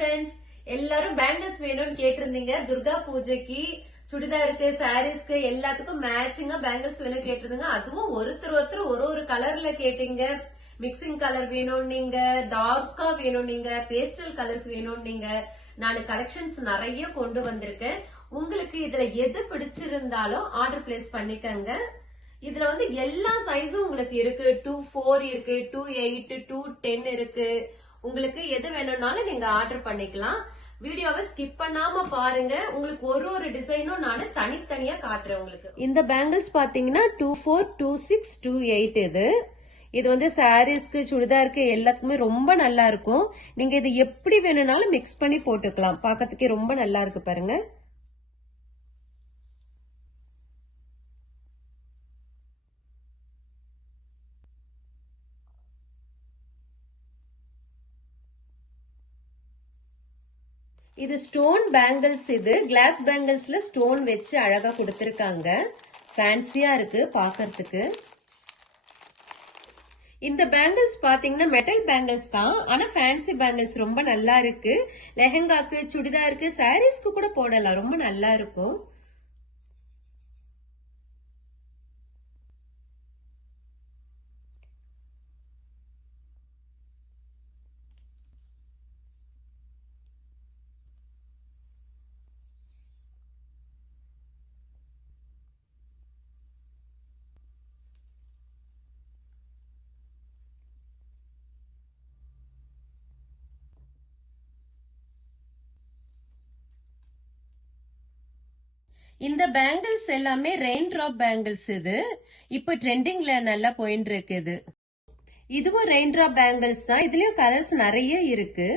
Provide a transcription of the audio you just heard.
Friends, எல்லாரும் bangles வேணும்னு கேட்டிருந்தீங்க. துர்கா பூஜைக்கு சுடிதாருக்கு, சாரீஸ்க்கு எல்லாத்துக்கும் மேட்சிங்கா பேங்கிள்ஸ் வேணும் கேட்டிருந்தீங்க. அதுவும் ஒருத்தர் ஒரு கலர்ல கேட்டீங்க. மிக்சிங் கலர் வேணும் நீங்க, டார்க்கா வேணும் நீங்க, பேஸ்டல் கலர்ஸ் வேணும் நீங்க. நான் கலெக்ஷன்ஸ் நிறைய கொண்டு வந்திருக்கேன். உங்களுக்கு இதுல எது பிடிச்சிருந்தாலும் ஆர்டர் பிளேஸ் பண்ணிக்கங்க. இதுல வந்து எல்லா சைஸும் உங்களுக்கு இருக்கு. 2-4 இருக்கு, 2-8, 2-10 இருக்கு. உங்களுக்கு எது வேணும்னாலும் நீங்க ஆர்டர் பண்ணிக்கலாம். வீடியோவை ஸ்கிப் பண்ணாம பாருங்க. உங்களுக்கு ஒரு டிசைனும் நான் தனித்தனியா காட்டுறேன் உங்களுக்கு. இந்த பேங்கிள்ஸ் பாத்தீங்கன்னா 2-4, 2-6, 2-8 இது வந்து சாரீஸ்க்கு, சுடிதாருக்கு எல்லாத்துக்குமே ரொம்ப நல்லா இருக்கும். நீங்க இது எப்படி வேணும்னாலும் மிக்ஸ் பண்ணி போட்டுக்கலாம். பாக்கிறதுக்கே ரொம்ப நல்லா இருக்கு பாருங்க. இது ஸ்டோன் பேங்கிள்ஸ். இது கிளாஸ் பேங்கிள்ஸ்ல ஸ்டோன் வச்சு அழகா கொடுத்திருக்காங்க. ஃபேன்சியா இருக்கு பாக்கிறதுக்கு. இந்த பேங்கிள்ஸ் பாத்தீங்கன்னா மெட்டல் பேங்கிள்ஸ் தான், ஆனா ஃபேன்சி பேங்கிள்ஸ் ரொம்ப நல்லா இருக்கு. லெஹங்காக்கு, சுடிதாருக்கு, சாரீஸ்க்கு கூட போடலாம். ரொம்ப நல்லா இருக்கும். இந்த பேங்கிள்ஸ் எல்லாமே ரெயின் டிராப் பேங்கிள்ஸ். இது இப்ப ட்ரெண்டிங்ல நல்லா போயிட்டு இருக்குது. இதுவும் ரெயின் டிராப் பேங்கிள்ஸ் தான். இதுலயும் கலர்ஸ் நிறைய இருக்கு.